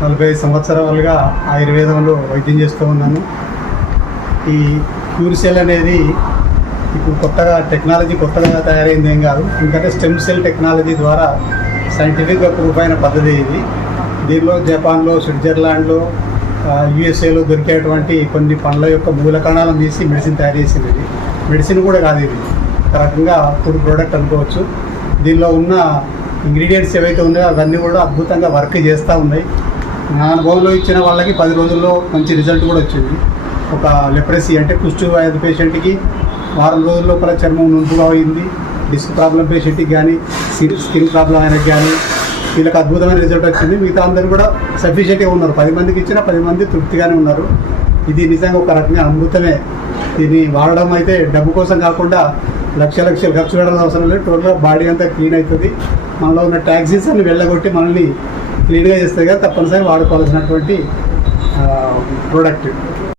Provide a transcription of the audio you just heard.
45 సంవత్సరాలుగా ఆయుర్వేదంలో వైద్యం చేస్తూ ఉన్నాను. ఈ క్యూర్సెల్ అనేది ఇప్పుడు కొత్తగా తయారైంది ఏం కాదు. ఎందుకంటే స్టెమ్ సెల్ టెక్నాలజీ ద్వారా సైంటిఫిక్గా ప్రూఫ్ అయిన పద్ధతి ఇది. దీనిలో జపాన్లో, స్విట్జర్లాండ్లో, యూఎస్ఏలో దొరికేటువంటి కొన్ని పండ్ల యొక్క మూల కణాలను తీసి మెడిసిన్ తయారు చేసింది. ఇది మెడిసిన్ కూడా కాదు, ఇది ఒక రకంగా ఫుడ్ ప్రోడక్ట్ అనుకోవచ్చు. దీనిలో ఉన్న ఇంగ్రీడియంట్స్ ఏవైతే ఉన్నాయో అవన్నీ కూడా అద్భుతంగా వర్క్ చేస్తూ ఉన్నాయి. నా అనుభవంలో ఇచ్చిన వాళ్ళకి 10 రోజుల్లో మంచి రిజల్ట్ కూడా వచ్చింది. ఒక లెప్రసీ అంటే కుష్టు వ్యాధి పేషెంట్కి వారం రోజుల లోపల చర్మం నుంపుగా అయింది. డిస్క్ ప్రాబ్లం పేషెంట్కి కానీ, స్కిన్ ప్రాబ్లం ఆయనకి కానీ వీళ్ళకి అద్భుతమైన రిజల్ట్ వచ్చింది. మిగతా అందరూ కూడా సఫిషియెంట్గా ఉన్నారు. 10 మందికి ఇచ్చిన 10 మంది తృప్తిగానే ఉన్నారు. ఇది నిజంగా ఒక రకంగా అమృతమే. దీన్ని వాడడం అయితే డబ్బు కోసం కాకుండా లక్షలు ఖర్చు పెట్టడం అవసరం లేదు. టోటల్గా బాడీ అంతా క్లీన్ అవుతుంది. మనలో ఉన్న టాక్సిన్స్ అన్ని వెళ్ళగొట్టి మనల్ని క్లీన్గా చేస్తుంది కదా, తప్పనిసరిగా వాడుకోవాల్సినటువంటి ప్రోడక్ట్.